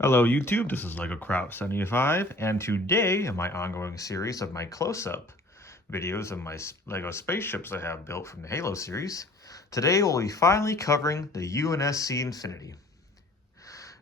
Hello YouTube, this is LegoCrop75, and today in my ongoing series of my close-up videos of my LEGO spaceships I have built from the Halo series, today we'll be finally covering the UNSC Infinity.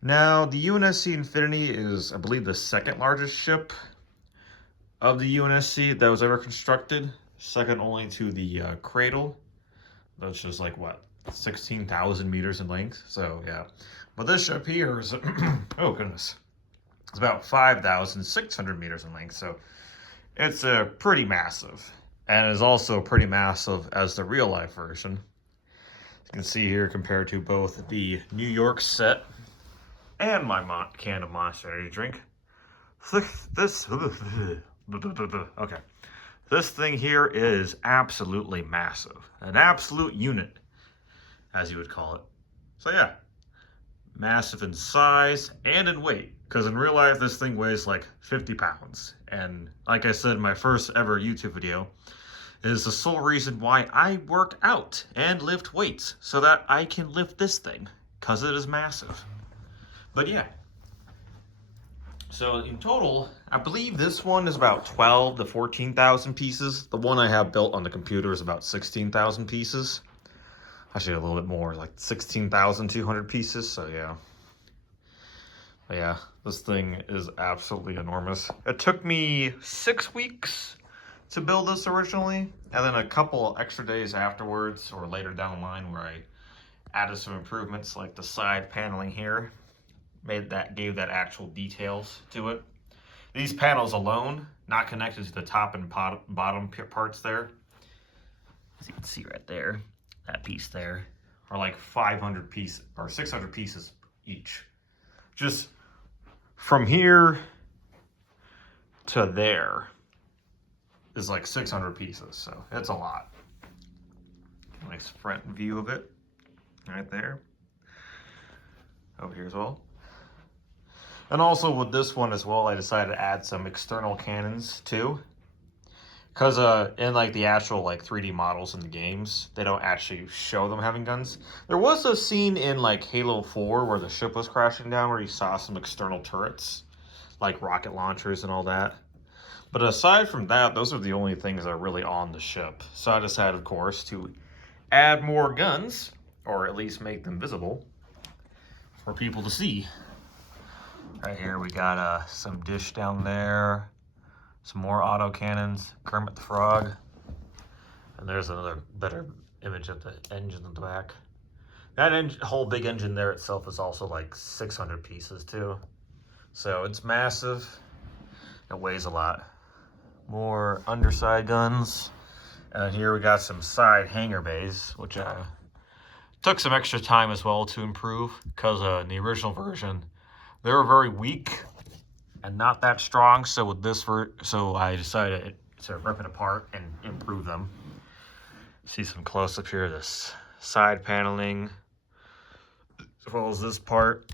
Now, the UNSC Infinity is, I believe, the second largest ship of the UNSC that was ever constructed, second only to the Cradle. That's just like, what, 16,000 meters in length? So, yeah. But this ship here is, oh goodness, it's about 5,600 meters in length. So, it's pretty massive. And is also pretty massive as the real-life version. You can see here compared to both the New York set and my can of Monster Energy drink. This, okay. This thing here is absolutely massive. An absolute unit, as you would call it. So yeah, massive in size and in weight. Because in real life, this thing weighs like 50 pounds. And like I said in my first ever YouTube video, is the sole reason why I work out and lift weights. So that I can lift this thing. Because it is massive. But yeah. So in total, I believe this one is about 12 to 14,000 pieces. The one I have built on the computer is about 16,000 pieces. Actually a little bit more, like 16,200 pieces, so yeah. But yeah, this thing is absolutely enormous. It took me 6 weeks to build this originally, and then a couple extra days afterwards, or later down the line, where I added some improvements like the side paneling here. Gave that actual details to it. These panels alone, not connected to the top and bottom parts there, as you can see right there, that piece there, are like 500 pieces or 600 pieces each. Just from here to there is like 600 pieces, so it's a lot. Nice front view of it right there. Over here as well. And also with this one as well, I decided to add some external cannons too. Because in like the actual like 3D models in the games, they don't actually show them having guns. There was a scene in like Halo 4 where the ship was crashing down where you saw some external turrets, like rocket launchers and all that. But aside from that, those are the only things that are really on the ship. So I decided, of course, to add more guns, or at least make them visible for people to see. Right here we got some dish down there, some more auto cannons, Kermit the Frog, and there's another better image of the engine in the back. That whole big engine there itself is also like 600 pieces too. So it's massive, it weighs a lot. More underside guns, and here we got some side hangar bays, which took some extra time as well to improve, because in the original version, they were very weak and not that strong, so with this so I decided to rip it apart and improve them. See some close-up here, this side paneling, as well as this part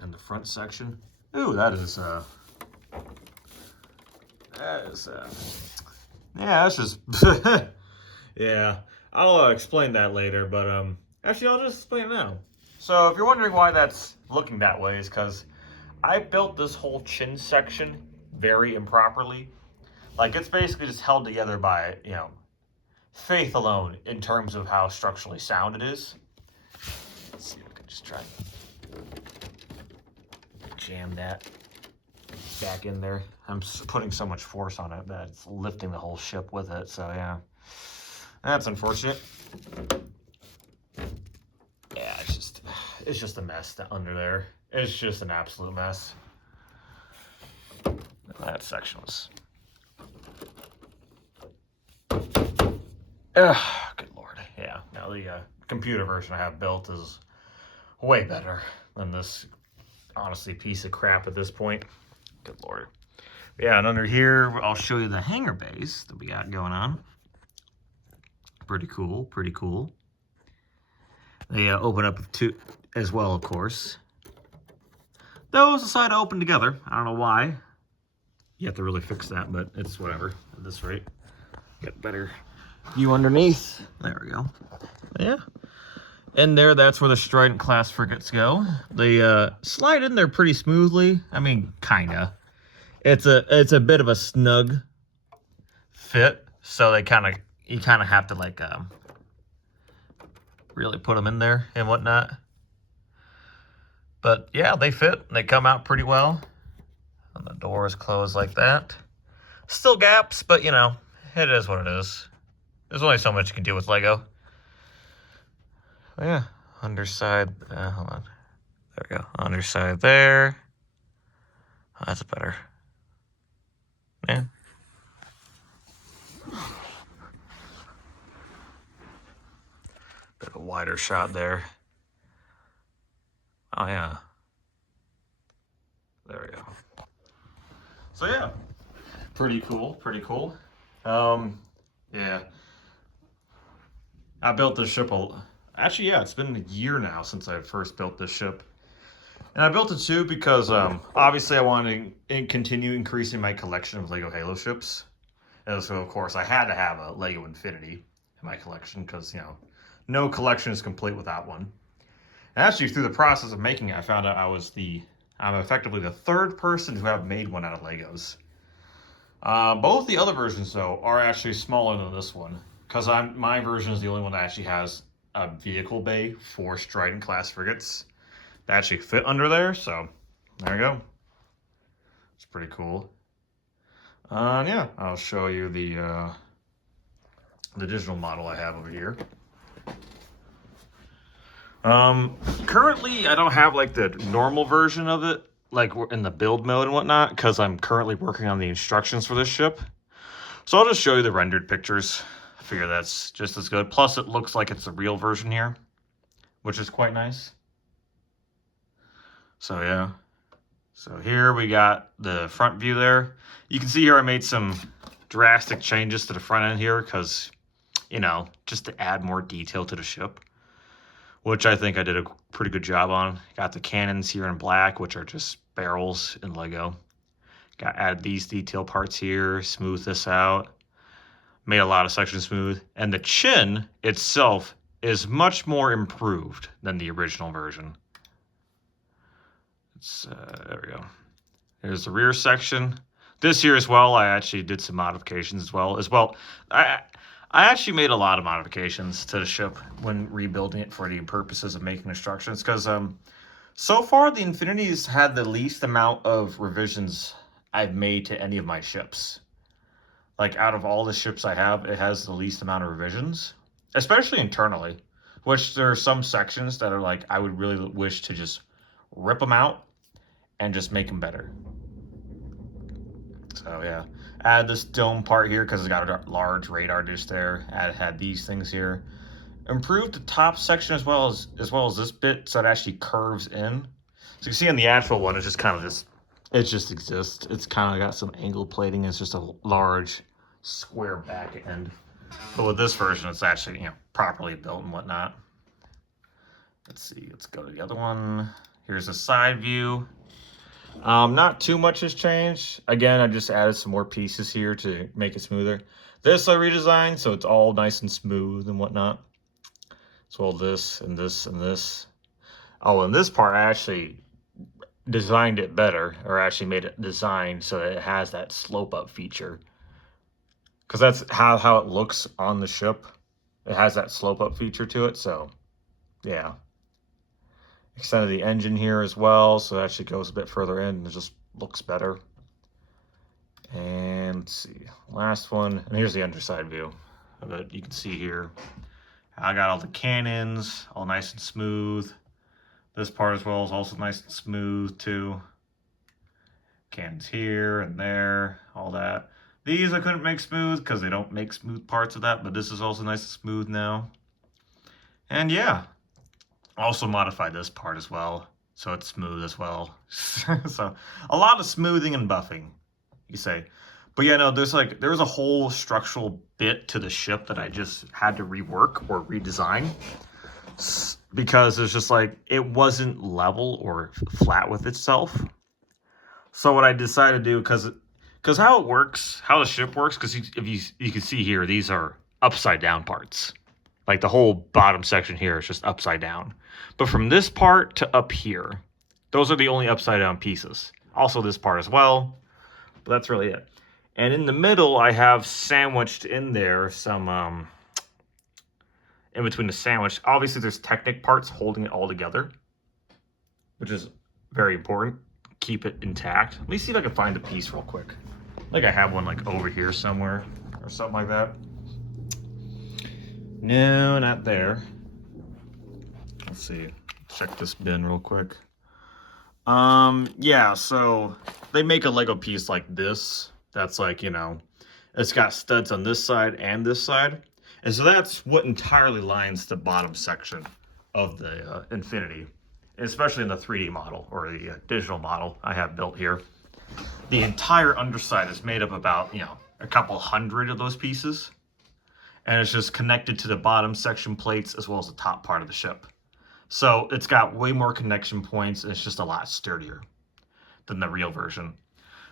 and the front section. Ooh, yeah, that's just, yeah, I'll explain that later, but actually I'll just explain it now. So if you're wondering why that's looking that way, is because I built this whole chin section very improperly. Like, it's basically just held together by, you know, faith alone in terms of how structurally sound it is. Let's see if I can just try and jam that back in there. I'm putting so much force on it that it's lifting the whole ship with it, so yeah. That's unfortunate. Yeah, it's just a mess under there. It's just an absolute mess. That section was... good lord. Yeah, now the computer version I have built is way better than this, honestly, piece of crap at this point. Good lord. Yeah, and under here, I'll show you the hangar bays that we got going on. Pretty cool, pretty cool. They open up two as well, of course. Those decide to open together. I don't know why. You have to really fix that, but it's whatever at this rate. Get better view underneath. There we go. Yeah. In there, that's where the Trident class frigates go. They slide in there pretty smoothly. I mean, kinda. It's a bit of a snug fit, so you kind of have to like really put them in there and whatnot. But yeah, they fit. They come out pretty well. And the door is closed like that. Still gaps, but you know, it is what it is. There's only so much you can do with Lego. Oh, yeah, underside. Hold on. There we go. Underside there. Oh, that's better. Yeah. Bit of a wider shot there. Oh yeah. There we go. So yeah, pretty cool. Pretty cool. Yeah. I built this ship actually, yeah, it's been a year now since I first built this ship. And I built it too because obviously I wanted to continue increasing my collection of Lego Halo ships. And so, of course, I had to have a Lego Infinity in my collection because, you know, no collection is complete without one. And actually, through the process of making it, I found out I'm effectively the third person to have made one out of Legos. Both the other versions, though, are actually smaller than this one because my version is the only one that actually has a vehicle bay for Trident class frigates that actually fit under there. So there you go. It's pretty cool. Yeah, I'll show you the digital model I have over here. Currently, I don't have like the normal version of it, like in the build mode and whatnot, because I'm currently working on the instructions for this ship. So I'll just show you the rendered pictures. I figure that's just as good. Plus, it looks like it's the real version here, which is quite nice. So yeah. So here we got the front view there. You can see here I made some drastic changes to the front end here because, you know, just to add more detail to the ship, which I think I did a pretty good job on. Got the cannons here in black, which are just barrels in Lego. Add these detail parts here, smooth this out. Made a lot of sections smooth. And the chin itself is much more improved than the original version. There we go. There's the rear section. This here as well, I actually did some modifications as well. I actually made a lot of modifications to the ship when rebuilding it for the purposes of making instructions, because so far the Infinity's had the least amount of revisions I've made to any of my ships. Like, out of all the ships I have, it has the least amount of revisions, especially internally, which there are some sections that are like, I would really wish to just rip them out and just make them better. So yeah, add this dome part here because it's got a large radar dish there. Had these things here. Improved the top section as well as this bit, so it actually curves in. So you can see on the actual one, it's just kind of it just exists. It's kind of got some angle plating. It's just a large square back end. But with this version, it's actually, you know, properly built and whatnot. Let's see. Let's go to the other one. Here's a side view. Not too much has changed. Again, I just added some more pieces here to make it smoother. This I redesigned, so it's all nice and smooth and whatnot. As well, this and this and this. Oh, and this part I actually designed it better, or actually made it designed so that it has that slope up feature. Because that's how it looks on the ship. It has that slope up feature to it, so yeah. Extended the engine here as well, so it actually goes a bit further in and it just looks better. And let's see, last one, and here's the underside view of it. You can see here, I got all the cannons, all nice and smooth. This part as well is also nice and smooth too. Cannons here and there, all that. These I couldn't make smooth because they don't make smooth parts of that, but this is also nice and smooth now. And yeah. Also modified this part as well, so it's smooth as well. So a lot of smoothing and buffing, you say. But yeah, no, there's a whole structural bit to the ship that I just had to rework or redesign because it's just like it wasn't level or flat with itself. So what I decided to do, because how the ship works, because if you can see here, these are upside down parts. Like the whole bottom section here is just upside down. But from this part to up here, those are the only upside down pieces. Also this part as well, but that's really it. And in the middle, I have sandwiched in there some, in between the sandwich, obviously there's Technic parts holding it all together, which is very important. Keep it intact. Let me see if I can find a piece real quick. Like I have one like over here somewhere or something like that. No, not there. Let's see. Check this bin real quick. Yeah, so they make a Lego piece like this. That's like, you know, it's got studs on this side and this side. And so that's what entirely lines the bottom section of the Infinity, especially in the 3D model or the digital model I have built here. The entire underside is made up about, you know, a couple hundred of those pieces. And it's just connected to the bottom section plates as well as the top part of the ship. So it's got way more connection points and it's just a lot sturdier than the real version,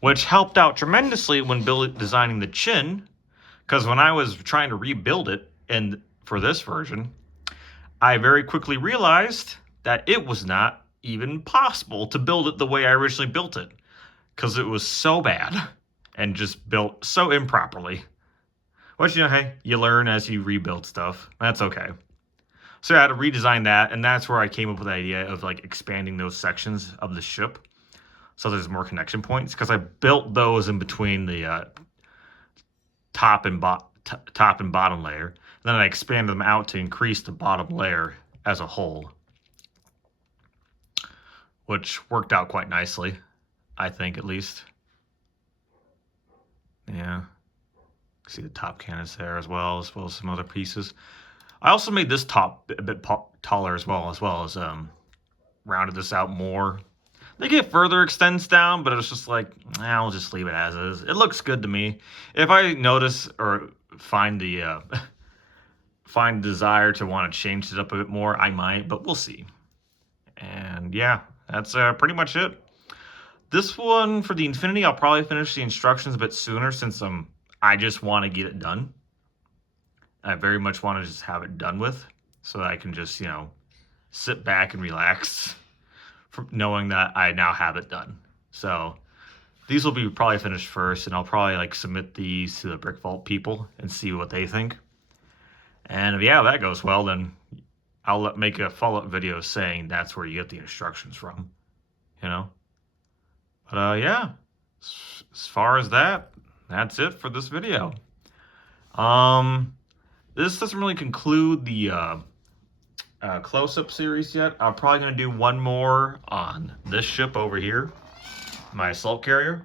which helped out tremendously when designing the chin, because when I was trying to rebuild it and for this version, I very quickly realized that it was not even possible to build it the way I originally built it, because it was so bad and just built so improperly. But you know, hey, you learn as you rebuild stuff. That's okay. So I had to redesign that, and that's where I came up with the idea of like expanding those sections of the ship so there's more connection points, because I built those in between the top and bottom layer. And then I expanded them out to increase the bottom layer as a whole, which worked out quite nicely, I think, at least. Yeah. See the top cannons there as well as some other pieces. I also made this top a bit taller as well as rounded this out more. They get further extends down, but it was just like, I'll just leave it as is. It looks good to me. If I notice or find the desire to want to change it up a bit more, I might, but we'll see. And yeah, that's pretty much it. This one for the Infinity, I'll probably finish the instructions a bit sooner since I just want to get it done. I very much want to just have it done with so that I can just, you know, sit back and relax from knowing that I now have it done. So these will be probably finished first, and I'll probably like submit these to the Brick Vault people and see what they think. And if that goes well, then I'll make a follow-up video saying that's where you get the instructions from, you know. But yeah, as far as that's it for this video. This doesn't really conclude the close-up series yet. I'm probably going to do one more on this ship over here, my assault carrier.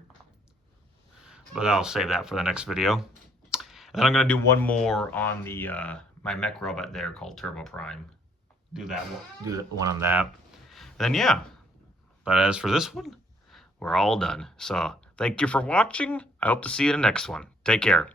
But I'll save that for the next video. And then I'm going to do one more on the my mech robot there called Turbo Prime. Do that one on that. And then yeah. But as for this one, we're all done. So thank you for watching. I hope to see you in the next one. Take care.